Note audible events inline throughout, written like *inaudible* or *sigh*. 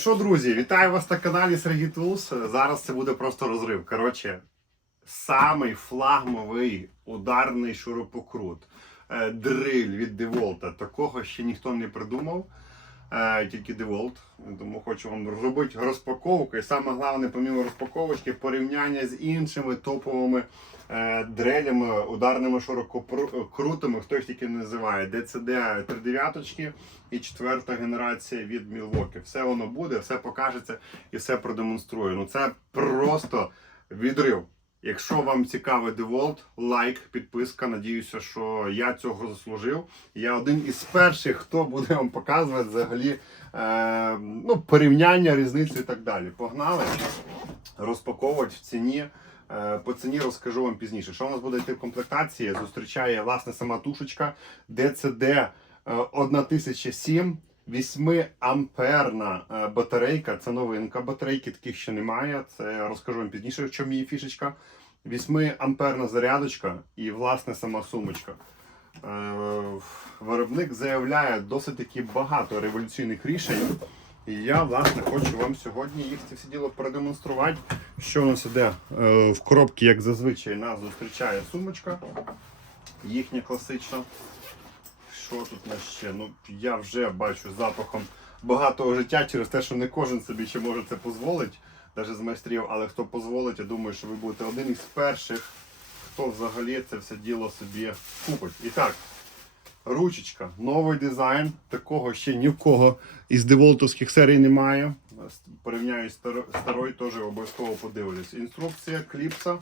Що, друзі, вітаю вас на каналі Сергій Тулс. Зараз це буде просто розрив. Коротше, самий флагмовий ударний шурупокрут. Е, Дриль від Деволта. Такого ще ніхто не придумав. Тільки DeWalt. Тому хочу вам зробити розпаковку. І саме головне, помимо розпаковочки, порівняння з іншими топовими е, дрелями, ударними ширококрутами, хто тільки не називає. DCD 39 і четверта генерація від Milwaukee. Все воно буде, все покажеться і все продемонструю. Ну це просто відрив. Якщо вам цікавий DeWalt, лайк, підписка. Надіюся, що я цього заслужив. Я один із перших, хто буде вам показувати взагалі е, ну, порівняння, різницю і так далі. Погнали розпаковувати в ціні. Е, По ціні розкажу вам пізніше. Що у нас буде йти в комплектації? Зустрічає власне сама тушечка е, 1007. 8 амперна е, батарейка. Це новинка батарейки, таких ще немає. Це розкажу вам пізніше, в чому її фішечка. 8 амперна зарядочка і власне сама сумочка. Е, Виробник заявляє досить таки багато революційних рішень. І я, власне, хочу вам сьогодні їх це все діло продемонструвати. Що у нас іде Е, в коробці, як зазвичай, нас зустрічає сумочка. Їхня класична. Що тут у нас ще? Ну, я вже бачу запахом багатого життя через те, що не кожен собі ще може це дозволити, навіть з майстрів, але хто дозволить, я думаю, що ви будете один із перших, хто взагалі це все діло собі купить. І так, ручечка, новий дизайн. Такого ще ні в кого із деволтовських серій немає. Порівняю старою, теж обов'язково подивлюсь. Інструкція, кліпса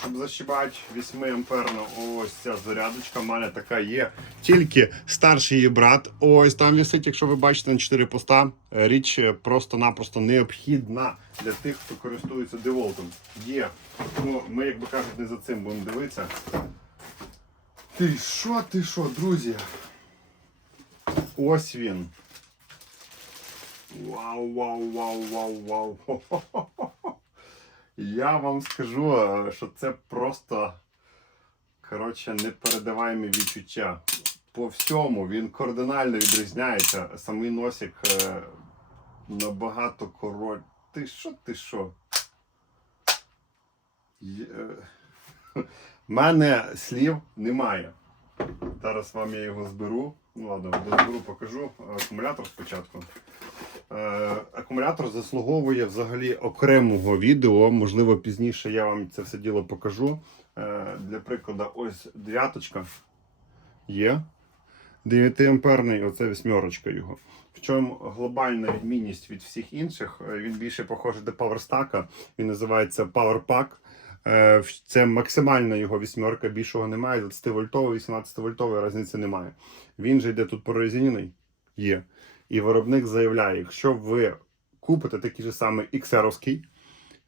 щоб защибати 8 амперну. Ось ця зарядочка в мене така є. Тільки старший її брат. Ось там висить, якщо ви бачите на 4 поста. Е, Річ е, просто-напросто необхідна для тих, хто користується деволтом. Є. Ну, ми, як би кажуть, не за цим будемо дивитися. Ти що, ти що, друзі? Ось він. Вау, вау, вау, вау, вау. Хо-хо-хо. *laughs* Я вам скажу, е, що це просто коротше, непередаваємі відчуття. По всьому він кардинально відрізняється. Самий носик е, набагато коротший. Ти що, ти що? Є- е, *laughs* мене слів немає. Зараз вам я його зберу. Ну ладно, зберу, покажу. Акумулятор спочатку. Е, акумулятор заслуговує взагалі окремого відео. Можливо, пізніше я вам це все діло покажу. Е, для прикладу, ось дев'яточка є. 9 амперний, оце восьмерочка його. В чому глобальна відмінність від всіх інших? Е, Він більше похожий до PowerStack, він називається PowerPack. Це максимальна його вісьмерка, більшого немає. 20 вольтовий, 18 вольтовий різниці немає. Він же йде тут прорезинений, є. І виробник заявляє, якщо ви купите такий же самий XR-овський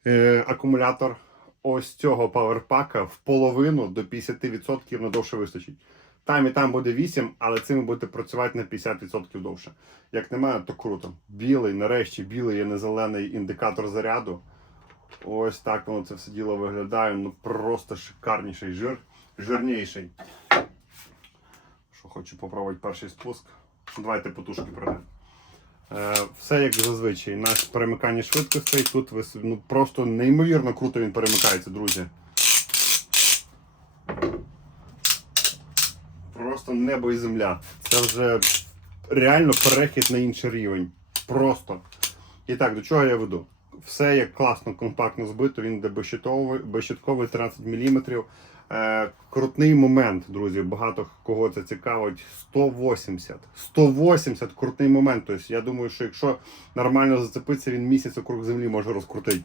е, акумулятор ось цього паверпака в половину до 50% надовше вистачить. Там і там буде 8, але цим ви будете працювати на 50% довше. Як мене, то круто. Білий, нарешті, білий є не зелений індикатор заряду. Ось так воно це все діло виглядає. Ну просто шикарніший жир, жирніший. Що хочу попробувати перший спуск. Давайте потужки пройдемо. Е, все як зазвичай. На перемиканні швидкостей тут ну, просто неймовірно круто він перемикається, друзі. Просто небо і земля. Це вже реально перехід на інший рівень. Просто. І так, до чого я веду? Все як класно, компактно збито, він безщитковий, безщитковий 13 мм. Е, крутний момент, друзі. Багато кого це цікавить. 180. 180 крутний момент. Тобто, я думаю, що якщо нормально зацепитися, він місяць округ землі може розкрутити.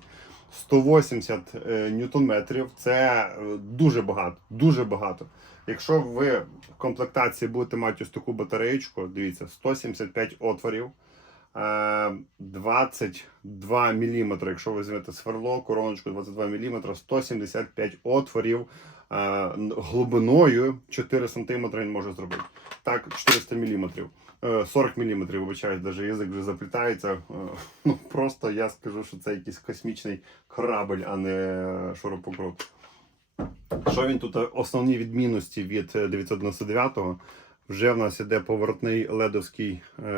180 е, ньютон-метрів це е, дуже багато. Дуже багато. Якщо ви в комплектації будете мати ось таку батареєчку, дивіться, 175 отворів. Е, 22 мм, якщо ви візьмете сверло, короночку 22 мм, 175 отворів глибиною 4 см він може зробити. Так, 400 мм. Е, 40 мм, вибачаюсь, навіть язик вже заплітається. Е, Ну, просто я скажу, що це якийсь космічний корабль, а не шурупокрут. Що він тут? е, Основні відмінності від е, 999-го. Вже в нас іде поворотний ледовський е,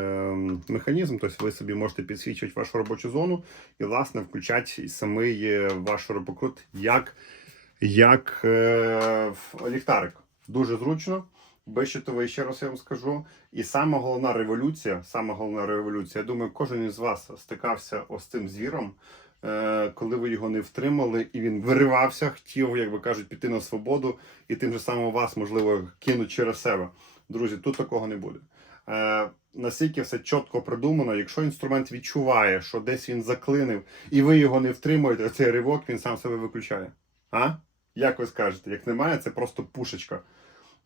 механізм, тобто ви собі можете підсвічувати вашу робочу зону і, власне, включати самий е, ваш шуруповерт як, як е, ліхтарик. Дуже зручно. Безщитовий, ще раз я вам скажу. І сама головна революція, сама головна революція, я думаю, кожен із вас стикався ось цим звіром, е, коли ви його не втримали, і він виривався, хотів, як би кажуть, піти на свободу, і тим же самим вас, можливо, кинуть через себе. Друзі, тут такого не буде. Е, настільки все чітко продумано, якщо інструмент відчуває, що десь він заклинив, і ви його не втримуєте, цей ривок він сам себе виключає. А? Як ви скажете? Як немає, це просто пушечка.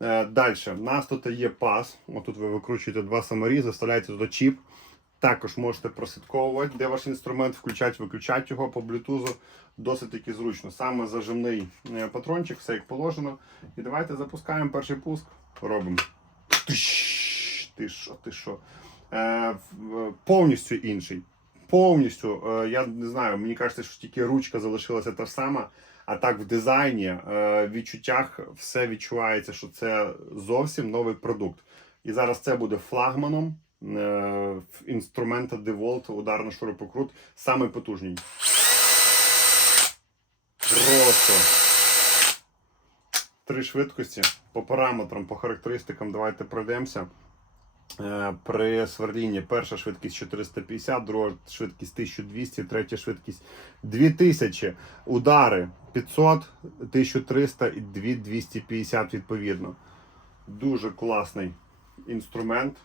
Е, Далі, в нас тут є пас. Отут ви викручуєте два саморізи, вставляєте туди чіп. Також можете прослідковувати, де ваш інструмент, включати, виключати його по блютузу. Досить таки зручно. Саме зажимний е, патрончик, все як положено. І давайте запускаємо перший пуск. Робимо. Ти що, ти що? Е, повністю інший. Повністю, е, я не знаю, мені кажеться, що тільки ручка залишилася та ж сама. А так в дизайні, е, в відчуттях все відчувається, що це зовсім новий продукт. І зараз це буде флагманом е, інструмента DeWalt ударно шурупокрут, самий потужний. Просто три швидкості по параметрам, по характеристикам. Давайте пройдемося. Е, При сверлінні перша швидкість 450, друга швидкість 1200, третя швидкість 2000, удари 500, 1300 і 2250 відповідно. Дуже класний інструмент.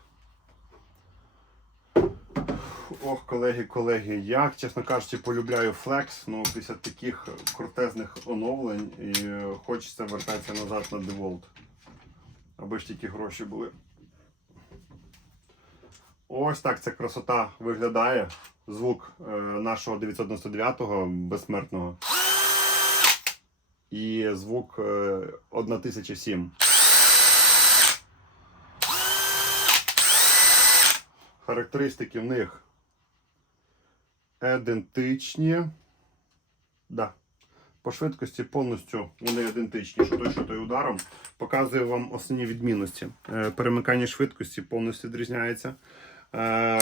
Ох, колеги, колеги, я, чесно кажучи, полюбляю Flex, ну після таких крутезних оновлень і хочеться вертатися назад на DeWalt. Аби ж тільки гроші були. Ось так ця красота виглядає. Звук е, нашого 999-го безсмертного. І звук е, 1007. Характеристики в них ідентичні. Да. По швидкості повністю вони ідентичні, що той, що той ударом. Показую вам основні відмінності. Е, Перемикання швидкості повністю відрізняється. Е,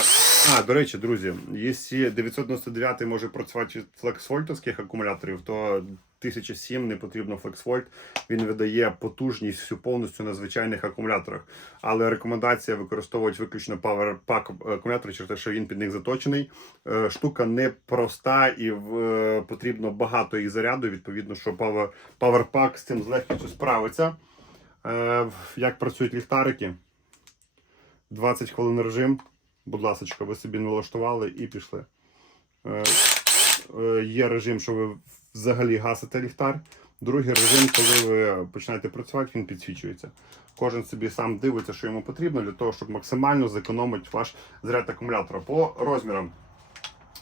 А, до речі, друзі, якщо 999 може працювати від флексвольтовських акумуляторів, то 1007 не потрібно флексвольт. Він видає потужність всю повністю на звичайних акумуляторах. Але рекомендація використовувати виключно Power Pack акумулятор, через те, що він під них заточений. Е, Штука непроста і е, потрібно багато їх заряду. Відповідно, що Power, Power з цим з легкістю справиться. Е, Як працюють ліхтарики? 20 хвилин режим. Будь ласка, ви собі налаштували і пішли. Е, е, Є режим, що ви взагалі гасите ліхтар. Другий режим, коли ви починаєте працювати, він підсвічується. Кожен собі сам дивиться, що йому потрібно для того, щоб максимально зекономити ваш заряд акумулятора. По розмірам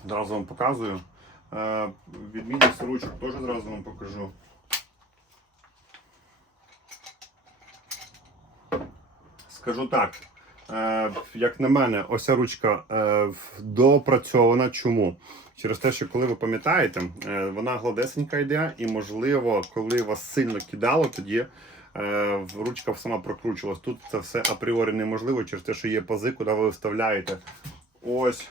зразу вам показую. Е, Відмінність ручок теж зразу вам покажу. Скажу так. Е, як на мене, ось ця ручка е, допрацьована. Чому? Через те, що коли ви пам'ятаєте, е, вона гладесенька йде, і можливо, коли вас сильно кидало, тоді е, ручка сама прокручувалась. Тут це все апріорі неможливо, через те, що є пази, куди ви вставляєте ось,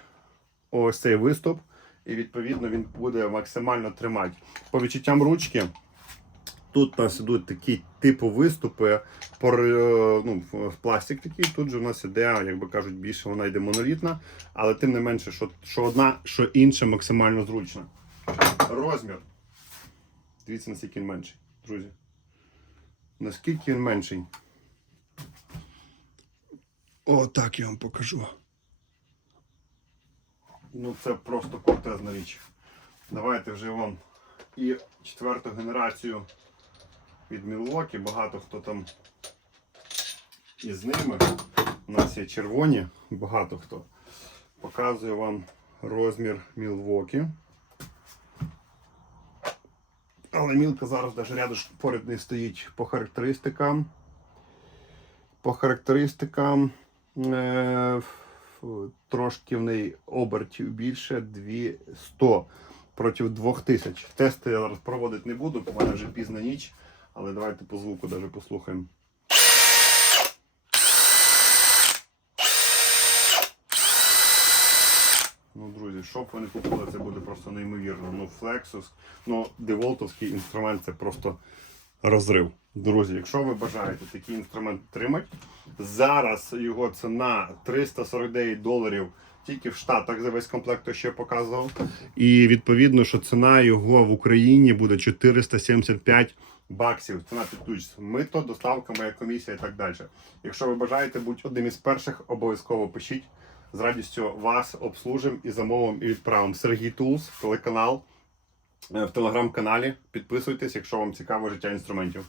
ось цей виступ, і відповідно він буде максимально тримати. По відчуттям ручки. Тут у нас ідуть такі типу виступи, е, ну, в- пластик такий. Тут же у нас іде, як би кажуть, більше вона йде монолітна, але тим не менше, що, що одна, що інша максимально зручна. Розмір. Дивіться, наскільки він менший, друзі. Наскільки він менший. О, так я вам покажу. Ну, це просто кортезна річ. Давайте вже вам і четверту генерацію від Milwaukee. Багато хто там із ними. У нас є червоні, багато хто. Показую вам розмір Milwaukee. Але мілка зараз навіть рядом поряд не стоїть по характеристикам. По характеристикам е, трошки в неї обертів більше 200 проти 2000. Тести я зараз проводити не буду, бо в мене вже пізна ніч. Але давайте по звуку даже послухаємо. Ну, друзі, що б ви купили, це буде просто неймовірно. Ну, флексус, ну, деволтовський інструмент це просто розрив. Друзі, якщо ви бажаєте такий інструмент тримати, зараз його ціна 349 доларів тільки в Штатах за весь комплект, то ще показував. І відповідно, що ціна його в Україні буде 475 баксів. Ціна під ключ. Мито, доставка, моя комісія і так далі. Якщо ви бажаєте бути одним із перших, обов'язково пишіть. З радістю вас обслужимо і замовимо і відправимо. Сергій Тулс, телеканал е, в телеграм-каналі. Підписуйтесь, якщо вам цікаво життя інструментів.